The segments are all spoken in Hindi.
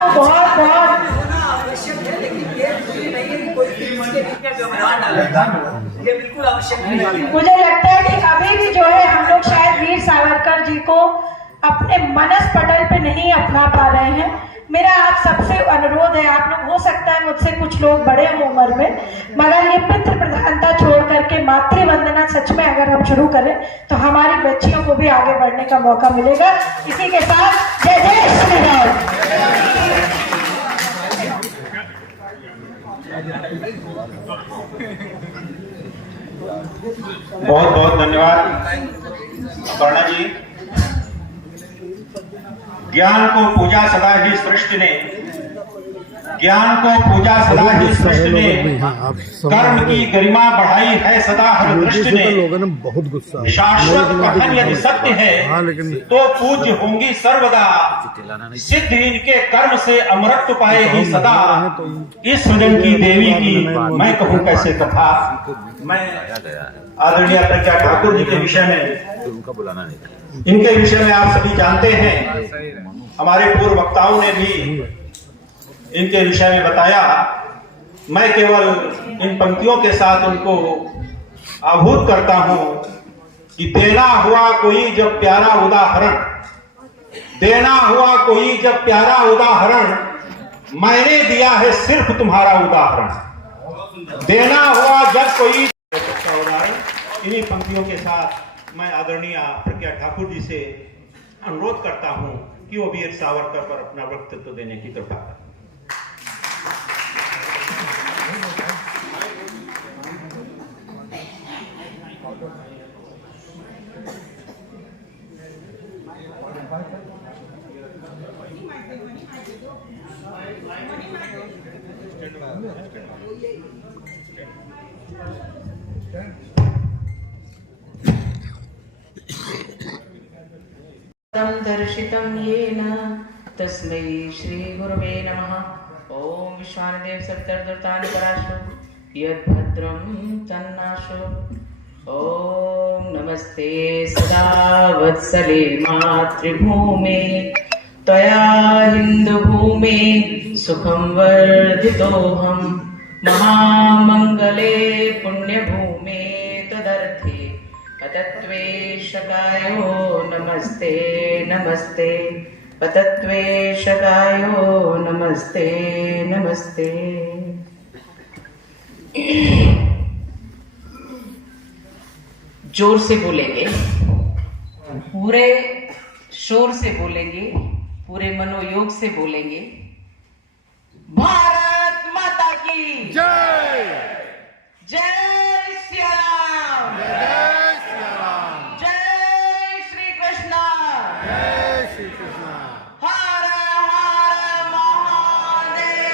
बहुत बहुत आवश्यक है, लेकिन ये जरूरी नहीं है कि कोई भी इसके लिए व्यवधान डालेगा। ये बिल्कुल आवश्यक नहीं है। मुझे लगता है कि अभी भी जो है हम लोग शायद वीर सावरकर जी को अपने मनस पटल पे नहीं अपना पा रहे हैं। मेरा आप सबसे अनुरोध है, आप लोग हो सकता है मुझसे कुछ लोग बड़े हैं उम्र में, मगर ये पितृ प्रधानता छोड़ करके मातृ वंदना सच में अगर हम शुरू करें तो हमारी बच्चियों को भी आगे बढ़ने का मौका मिलेगा। इसी के साथ जय जय श्री राम। बहुत बहुत धन्यवाद कर्णा जी। ज्ञान को पूजा सदा ही सृष्टि ने, ज्ञान को पूजा सदा ही सृष्टि ने, कर्म की गरिमा बढ़ाई है सदा हर दृष्टि ने। बहुत गुस्सा शाश्वत कथन यदि सत्य है तो पूज्य होंगी सर्वदा, सिद्ध इनके कर्म से अमरत्व पाएगी सदा। इस सृजन की देवी की मैं कहूँ कैसे कथा। मैं आदरणीय प्रज्ञा ठाकुर जी के विषय में, इनके विषय में आप सभी जानते हैं, हमारे पूर्व वक्ताओं ने भी इनके विषय में बताया। मैं केवल इन पंक्तियों के साथ उनको आभूत करता हूं कि देना हुआ कोई जब प्यारा उदाहरण, देना हुआ कोई जब प्यारा उदाहरण, मैंने दिया है सिर्फ तुम्हारा उदाहरण। देना हुआ जब कोई उदाहरण। इन्हीं पंक्तियों के साथ मैं आदरणीय प्रज्ञा ठाकुर जी से अनुरोध करता हूं कि वो वीर सावरकर पर अपना वक्तव्य देने की कृपा करें। दर्शितं येन तस्मै श्री गुरवे नमः। ओम विश्वानदेव सप्तर्दतानि पराशु यद्भद्रं तन्नाशु। ओम नमस्ते सदा वत्सले मातृभूमे, त्वया हिन्दुभूमे सुखं वर्धितोऽहं। महामंगले पुण्यभूमे तदर्थे पतत्वेशकायो नमस्ते नमस्ते, पतत्वेशकायो नमस्ते नमस्ते। जोर से बोलेंगे, पूरे शोर से बोलेंगे, पूरे मनोयोग से बोलेंगे। भारत माता की जय। जय श्री राम। जय श्री कृष्ण। जय श्री कृष्ण। हर हर महादेव।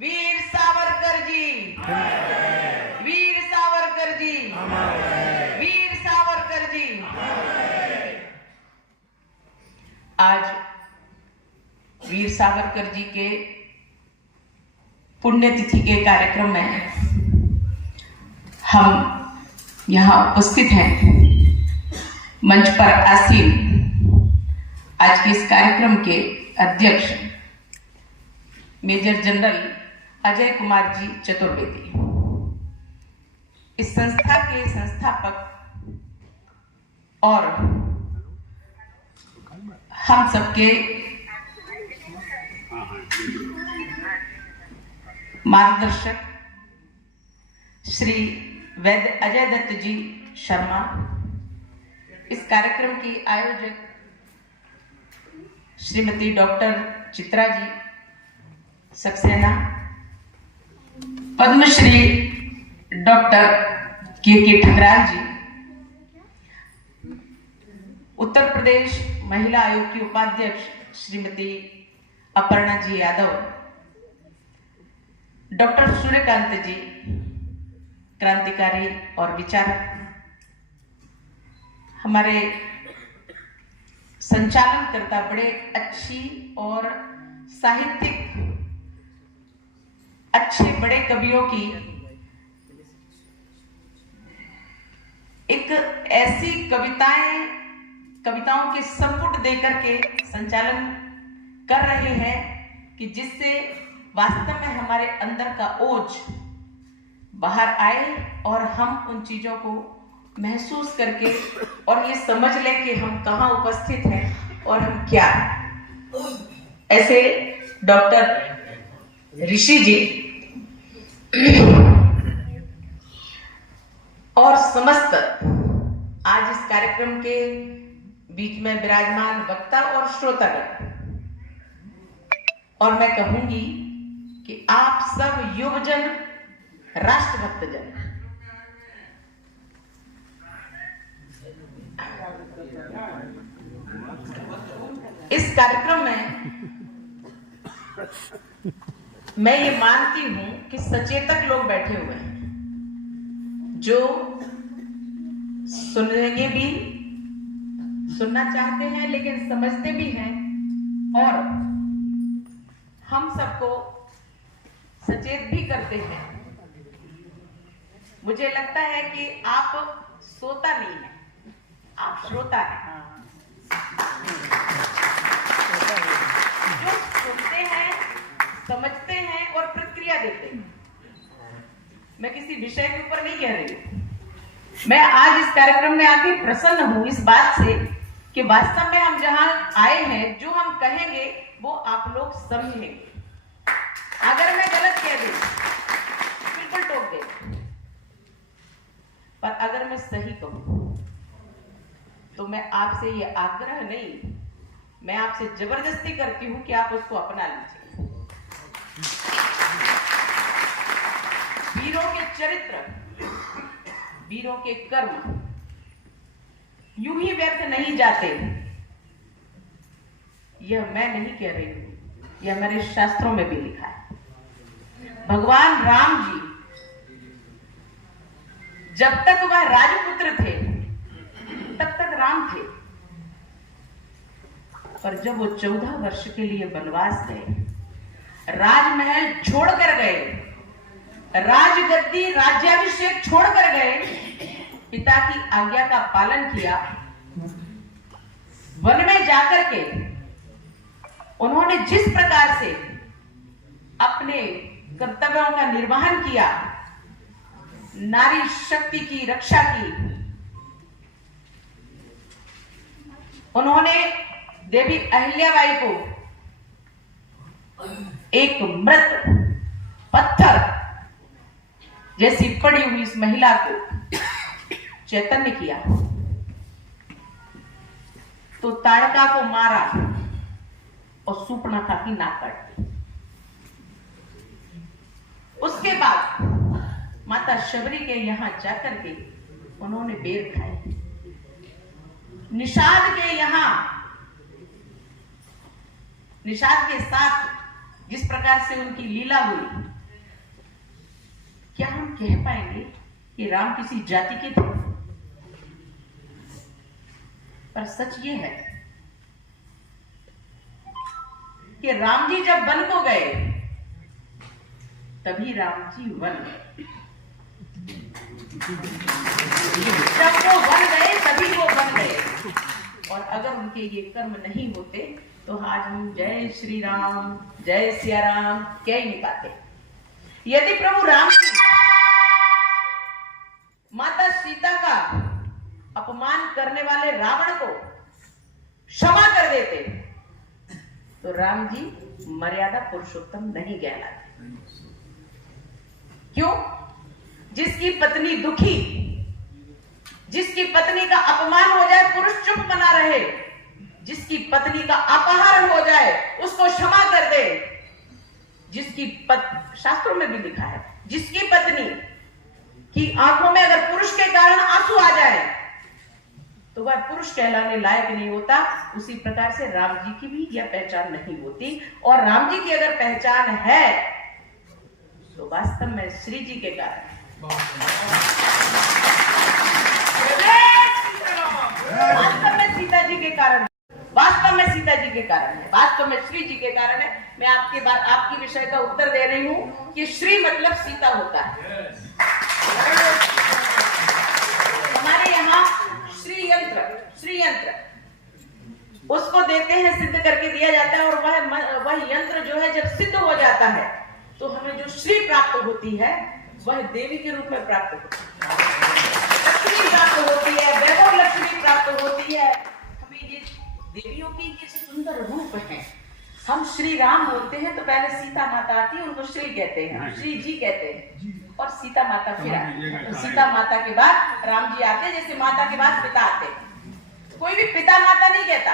वीर सावरकर जी, वीर सावरकर जी, वीर सावरकर जी। आज वीर सावरकर जी के पुण्यतिथि के कार्यक्रम में हम यहाँ उपस्थित हैं। मंच पर आसीन आज के इस कार्यक्रम के अध्यक्ष मेजर जनरल अजय कुमार जी चतुर्वेदी, इस संस्था के संस्थापक और हम सबके मार्गदर्शक श्री वैद्य अजय दत्त जी शर्मा, इस कार्यक्रम की आयोजक श्रीमती डॉक्टर चित्रा जी सक्सेना, पद्मश्री डॉक्टर के ठकराल जी, उत्तर प्रदेश महिला आयोग की उपाध्यक्ष श्रीमती अपर्णा जी यादव, डॉक्टर सूर्यकांत जी क्रांतिकारी और विचारक, हमारे संचालन करता बड़े अच्छी और साहित्यिक अच्छे बड़े कवियों की एक ऐसी कविताएं कविताओं के संपुट देकर के संचालन कर रहे हैं कि जिससे वास्तव में हमारे अंदर का ओज बाहर आए और हम उन चीजों को महसूस करके और ये समझ लें कि हम कहाँ उपस्थित हैं और हम क्या हैं। ऐसे डॉक्टर ऋषि जी और समस्त आज इस कार्यक्रम के बीच में विराजमान वक्ता और श्रोतागण, और मैं कहूंगी कि आप सब युवजन, राष्ट्रभक्त जन, इस कार्यक्रम में मैं ये मानती हूं कि सचेतक लोग बैठे हुए हैं जो सुनेंगे भी, सुनना चाहते हैं लेकिन समझते भी हैं, और हम सबको सचेत भी करते हैं। मुझे लगता है कि आप सोता नहीं है, आप श्रोता हैं, जो सुनते हैं, समझते हैं और प्रतिक्रिया देते हैं। मैं किसी विषय के ऊपर नहीं कह रही हूं। मैं आज इस कार्यक्रम में आके प्रसन्न हूं इस बात से कि वास्तव में हम जहां आए हैं, जो हम कहेंगे वो आप लोग समझेंगे। अगर मैं गलत कह दूं, बिल्कुल टोक दे, पर अगर मैं सही कहूं तो मैं आपसे ये आग्रह नहीं, मैं आपसे जबरदस्ती करती हूं कि आप उसको अपना लीजिए। वीरों के चरित्र, वीरों के कर्म यूं ही व्यर्थ नहीं जाते। यह मैं नहीं कह रही हूं, यह मेरे शास्त्रों में भी लिखा है। भगवान राम जी जब तक वह राजपुत्र थे तब तक राम थे, पर जब वो 14 वर्ष के लिए वनवास गए, राजमहल छोड़कर गए, राजगद्दी राज्याभिषेक छोड़कर गए, पिता की आज्ञा का पालन किया, वन में जाकर के उन्होंने जिस प्रकार से अपने कर्तव्यों का निर्वहन किया, नारी शक्ति की रक्षा की, उन्होंने देवी अहिल्याबाई को एक मृत पत्थर जैसी पड़ी हुई इस महिला को चैतन्य किया, तो ताड़का को मारा और सूर्पणखा की नाक काट दी। उसके बाद माता शबरी के यहां जाकर के उन्होंने बेर खाए। निषाद के यहां, निषाद के साथ जिस प्रकार से उनकी लीला हुई, क्या हम कह पाएंगे कि राम किसी जाति के थे? पर सच ये है कि राम जी जब वन को गए तभी राम जी वन गए, जब वो वन गए तभी वो वन गए। और अगर उनके ये कर्म नहीं होते तो आज हम जय श्री राम, जय सिया राम कह ही नहीं पाते। यदि प्रभु राम जी माता सीता का अपमान करने वाले रावण को क्षमा कर देते तो राम जी मर्यादा पुरुषोत्तम नहीं कहलाते। क्यों? जिसकी पत्नी दुखी, जिसकी पत्नी का अपमान हो जाए पुरुष चुप बना रहे, जिसकी पत्नी का अपहरण हो जाए उसको क्षमा कर दे, जिसकी शास्त्रों में भी लिखा है जिसकी पत्नी की आंखों में अगर पुरुष के कारण आंसू आ जाए तो वह पुरुष कहलाने लायक नहीं होता। उसी प्रकार से राम जी की भी यह पहचान नहीं होती, और राम जी की अगर पहचान है तो वास्तव में श्री जी के कारण, वास्तव में सीता जी के कारण, वास्तव में सीता जी के कारण है, वास्तव में श्री जी के कारण है। मैं आपकी विषय का उत्तर दे रही हूं कि श्री मतलब सीता होता है। हमारे यहाँ श्री यंत्र उसको देते हैं, सिद्ध करके दिया जाता है, और वह यंत्र जो है जब सिद्ध हो जाता है तो हमें जो श्री प्राप्त होती है वह देवी के रूप में प्राप्त होती है, लक्ष्मी प्राप्त होती है, वैभव लक्ष्मी प्राप्त होती है। हमें ये देवियों की ये सुंदर रूप है। हम श्री राम बोलते हैं तो पहले सीता माता आती है, उनको श्री कहते हैं, श्री जी कहते हैं, और सीता माता फिर आती है। तो सीता माता के बाद राम जी आते हैं, जैसे माता के बाद पिता आते हैं। कोई भी पिता माता नहीं कहता,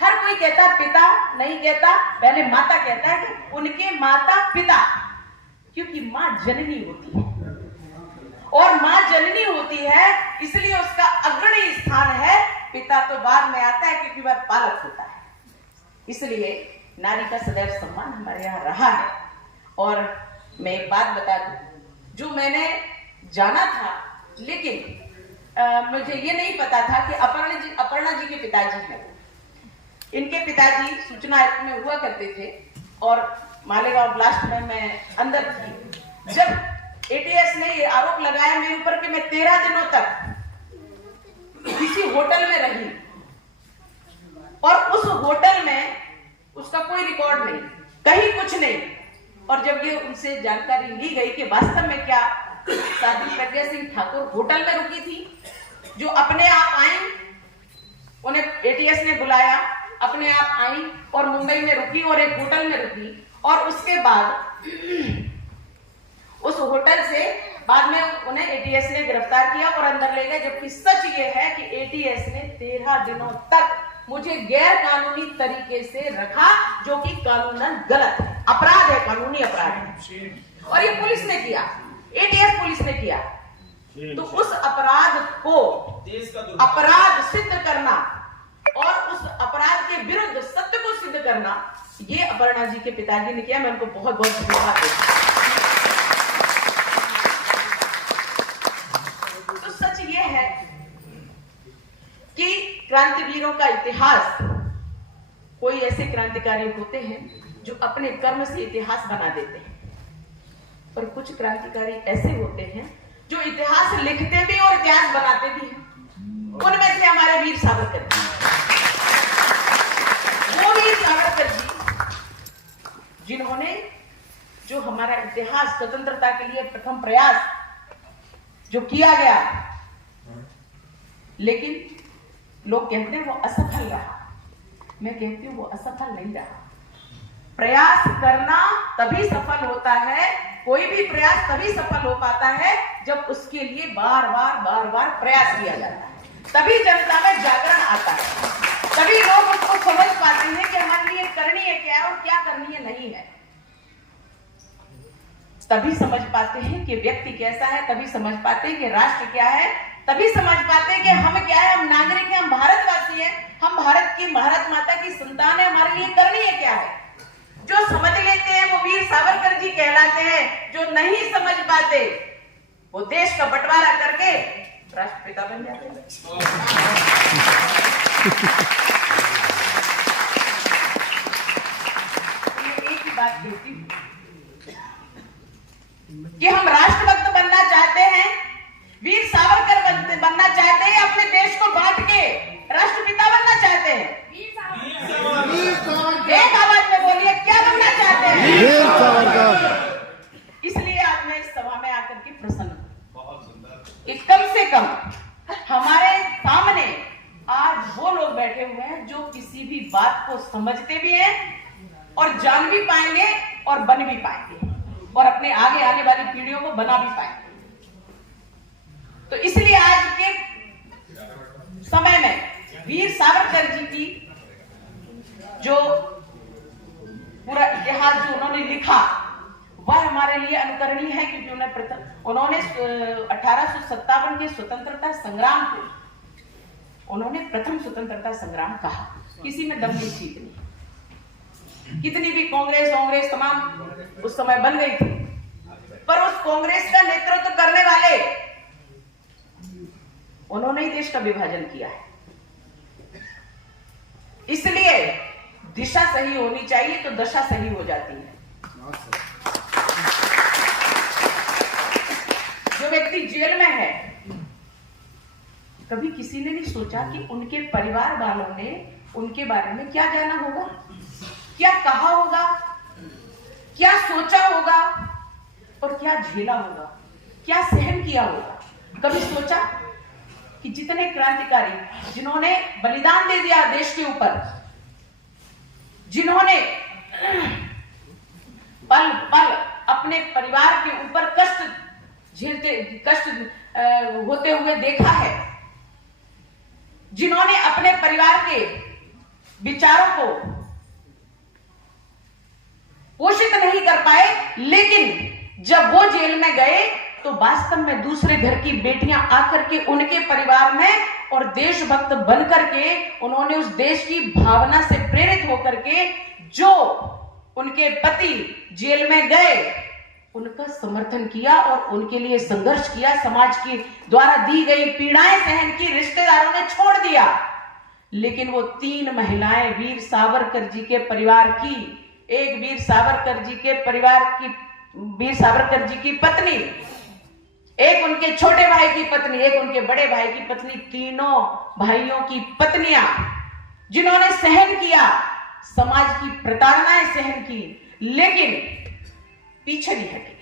हर कोई कहता पिता नहीं कहता, पहले माता कहता है कि उनके माता पिता, क्योंकि माँ जननी होती है, और माँ जननी होती है इसलिए उसका अग्रणी स्थान है। पिता तो बाद में आता है क्योंकि वह पालक होता है। इसलिए नारी का सदैव सम्मान हमारे यहाँ रहा है। और मैं एक बात बता दूं, जो मैंने जाना था, लेकिन मुझे ये नहीं पता था कि अपर्णा जी के पिताजी हैं। इनके पिताजी सूचना आयुक्त में हुआ करते थे, और मालेगांव ब्लास्ट में मैं अंदर थी जब एटीएस ने ये आरोप लगाया मेरे ऊपर कि मैं 13 दिनों तक किसी होटल में रही, और उस होटल में उसका कोई रिकॉर्ड नहीं, कहीं कुछ नहीं। और जब ये उनसे जानकारी ली गई कि वास्तव में क्या साध्वी प्रज्ञा सिंह ठाकुर होटल में रुकी थी, जो अपने आप आई, उन्हें एटीएस ने बुलाया, अपने आप आई और मुंबई में रुकी और एक होटल में रुकी, और उसके बाद उस होटल से बाद में उन्हें एटीएस ने गिरफ्तार किया और अंदर ले गए। जबकि सच ये है कि एटीएस ने 13 दिनों तक मुझे गैर कानूनी तरीके से रखा, जो कि कानूनन गलत है, अपराध है, कानूनी अपराध है। और ये पुलिस ने किया, एटीएस पुलिस ने किया। तो उस अपराध को अपराध सिद्ध करना और उस अपराध के विरुद्ध सत्य को सिद्ध करना, ये अपर्णा जी के पिताजी ने किया। मैं उनको बहुत बहुत धन्यवाद देती हूं। तो सच ये है कि क्रांतिवीरों का इतिहास, कोई ऐसे क्रांतिकारी होते हैं जो अपने कर्म से इतिहास बना देते हैं, और कुछ क्रांतिकारी ऐसे होते हैं जो इतिहास लिखते भी और इतिहास बनाते भी हैं। उनमें से हमारे वीर सावरकर जी, वो वीर सावरकर जी जिन्होंने जो हमारा इतिहास, स्वतंत्रता के लिए प्रथम प्रयास जो किया गया, लेकिन लोग कहते हैं वो असफल रहा। मैं कहती हूँ वो असफल नहीं रहा। प्रयास करना तभी सफल होता है, कोई भी प्रयास तभी सफल हो पाता है जब उसके लिए बार बार प्रयास किया जाता है, तभी जनता में जागरण आता है, तभी लोग उसको समझ पाते हैं कि हमारे लिए करणीय क्या है और क्या करणीय नहीं है। तभी समझ पाते हैं कि व्यक्ति कैसा है, तभी समझ पाते हैं कि राष्ट्र क्या है, तभी समझ पाते हैं कि हम क्या है, हम नागरिक हैं, हम भारतवासी हैं, हम भारत की भारत माता की संतान है, हमारे लिए करणीय क्या है। जो समझ लेते हैं वो वीर सावरकर जी कहलाते हैं, जो नहीं समझ पाते वो देश का बंटवारा करके राष्ट्रपिता बन जाते हैं। मैं एक ही बात कहती हूँ कि हम राष्ट्रभक्त बनना चाहते हैं, वीर सावरकर बनना चाहते हैं, अपने देश को बांट के राष्ट्रपिता बनना चाहते हैं। एक आवाज में बोलिए, क्या बनना चाहते हैं? वीर सावरकर। इसलिए आज मैं इस सभा में आकर के प्रसन्न हूं कि कम से कम हमारे सामने आज वो लोग बैठे हुए हैं जो किसी भी बात को समझते भी हैं और जान भी पाएंगे और बन भी पाएंगे और अपने आगे आने वाली पीढ़ियों को बना भी पाएंगे। तो इसलिए आज के समय में वीर सावरकर जी की जो पूरा इतिहास जो उन्होंने लिखा वह हमारे लिए अनुकरणीय है, क्योंकि उन्होंने 1857 के स्वतंत्रता संग्राम को उन्होंने प्रथम स्वतंत्रता संग्राम कहा। किसी में दम नहीं थी इतनी, कितनी भी कांग्रेस तमाम उस समय बन गई थी, पर उस कांग्रेस का नेतृत्व करने वाले उन्होंने ही देश का विभाजन किया है। इसलिए दिशा सही होनी चाहिए तो दशा सही हो जाती है। जो व्यक्ति जेल में है, कभी किसी ने नहीं सोचा कि उनके परिवार वालों ने उनके बारे में क्या जाना होगा, क्या कहा होगा, क्या सोचा होगा और क्या झेला होगा, क्या सहन किया होगा। कभी सोचा कि जितने क्रांतिकारी जिन्होंने बलिदान दे दिया देश के ऊपर, जिन्होंने पल पल अपने परिवार के ऊपर कष्ट होते हुए देखा है, जिन्होंने अपने परिवार के विचारों को पोषित नहीं कर पाए, लेकिन जब वो जेल में गए तो वास्तव में दूसरे घर की बेटियां आकर के उनके परिवार में और देशभक्त बनकर के उन्होंने उस देश की भावना से प्रेरित होकर के जो उनके पति जेल में गए उनका समर्थन किया और उनके लिए संघर्ष किया। समाज की द्वारा दी गई पीड़ाएं सहन की, रिश्तेदारों ने छोड़ दिया, लेकिन वो 3 महिलाएं वीर सावरकर जी के परिवार की, एक वीर सावरकर जी के परिवार की, वीर सावरकर जी की पत्नी, एक उनके छोटे भाई की पत्नी, एक उनके बड़े भाई की पत्नी, तीनों भाइयों की पत्नियां जिन्होंने सहन किया, समाज की प्रताड़नाएं सहन की, लेकिन पीछे नहीं हटी।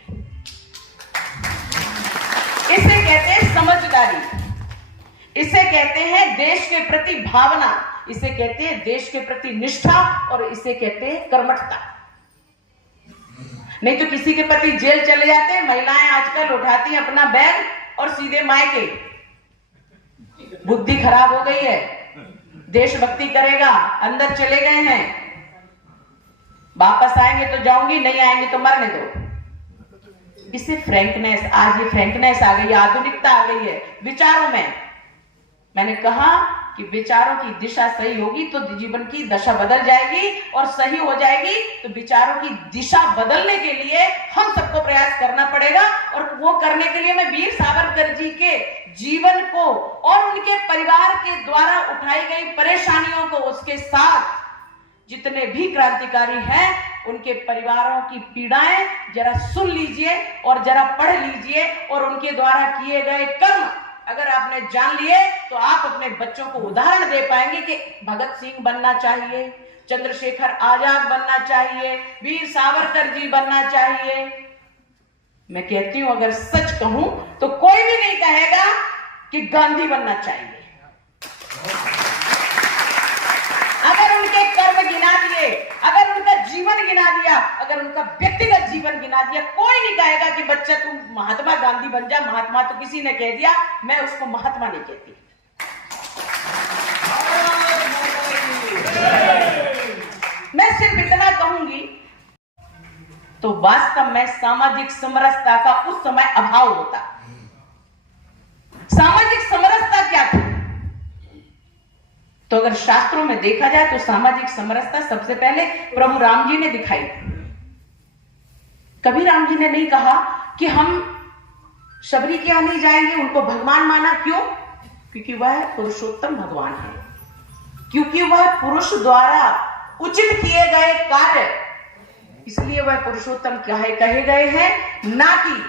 इसे कहते हैं समझदारी, इसे कहते हैं देश के प्रति भावना, इसे कहते हैं देश के प्रति निष्ठा और इसे कहते हैं कर्मठता। नहीं तो किसी के पति जेल चले जाते हैं, महिलाएं आजकल उठाती हैं अपना बैग और सीधे मायके। बुद्धि खराब हो गई है, देशभक्ति करेगा, अंदर चले गए हैं, वापस आएंगे तो जाऊंगी, नहीं आएंगे तो मरने दो। इससे फ्रैंकनेस, आज ये फ्रैंकनेस आ गई है, आधुनिकता आ गई है विचारों में। मैंने कहा कि विचारों की दिशा सही होगी तो जीवन की दशा बदल जाएगी, और सही हो जाएगी तो विचारों की दिशा बदलने के लिए हम सबको प्रयास करना पड़ेगा। और वो करने के लिए मैं वीर सावरकर जी के जीवन को और उनके परिवार के द्वारा उठाई गई परेशानियों को, उसके साथ जितने भी क्रांतिकारी हैं उनके परिवारों की पीड़ाएं जरा सुन लीजिए और जरा पढ़ लीजिए, और उनके द्वारा किए गए कर्म अगर आपने जान लिए तो आप अपने बच्चों को उदाहरण दे पाएंगे कि भगत सिंह बनना चाहिए, चंद्रशेखर आजाद बनना चाहिए, वीर सावरकर जी बनना चाहिए। मैं कहती हूं अगर सच कहूं तो कोई भी नहीं कहेगा कि गांधी बनना चाहिए। अगर उनके कर्म गिना दिए, अगर उनका जीवन गिना दिया, अगर उनका व्यक्तिगत जीवन गिना दिया, कोई नहीं कहेगा कि बच्चा तुम महात्मा गांधी बन जा। महात्मा तो किसी ने कह दिया, मैं उसको महात्मा नहीं कहती। मैं सिर्फ इतना कहूंगी, तो वास्तव में सामाजिक समरसता का उस समय अभाव होता। सामाजिक समरसता क्या थी? तो अगर शास्त्रों में देखा जाए तो सामाजिक समरसता सबसे पहले प्रभु राम जी ने दिखाई। कभी राम जी ने नहीं कहा कि हम शबरी के यहां नहीं जाएंगे, उनको भगवान माना। क्यों? क्योंकि वह पुरुषोत्तम भगवान है, क्योंकि वह पुरुष द्वारा उचित किए गए कार्य, इसलिए वह पुरुषोत्तम कहे गए हैं, ना कि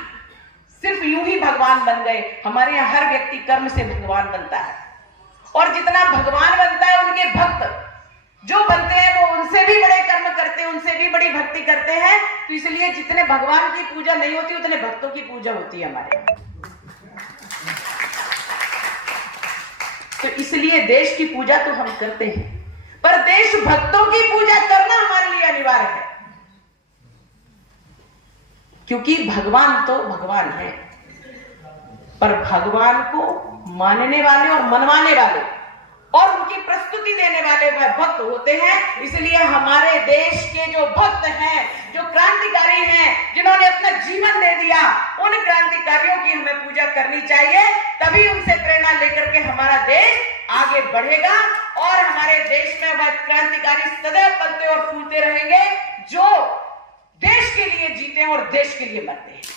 सिर्फ यूं ही भगवान बन गए। हमारे यहां हर व्यक्ति कर्म से भगवान बनता है, और जितना भगवान बनता है उनके भक्त जो बनते हैं वो उनसे भी बड़े कर्म करते हैं, उनसे भी बड़ी भक्ति करते हैं। तो इसलिए जितने भगवान की पूजा नहीं होती उतने भक्तों की पूजा होती है हमारे। तो इसलिए देश की पूजा तो हम करते हैं, पर देश भक्तों की पूजा करना हमारे लिए अनिवार्य है, क्योंकि भगवान तो भगवान है, पर भगवान को मानने वाले और मनवाने वाले और उनकी प्रस्तुति देने वाले वह भक्त होते हैं। इसलिए हमारे देश के जो भक्त हैं, जो क्रांतिकारी हैं, जिन्होंने अपना जीवन दे दिया, उन क्रांतिकारियों की हमें पूजा करनी चाहिए। तभी उनसे प्रेरणा लेकर के हमारा देश आगे बढ़ेगा और हमारे देश में वह क्रांतिकारी सदैव पलते और फूलते रहेंगे जो देश के लिए जीते और देश के लिए मरते हैं।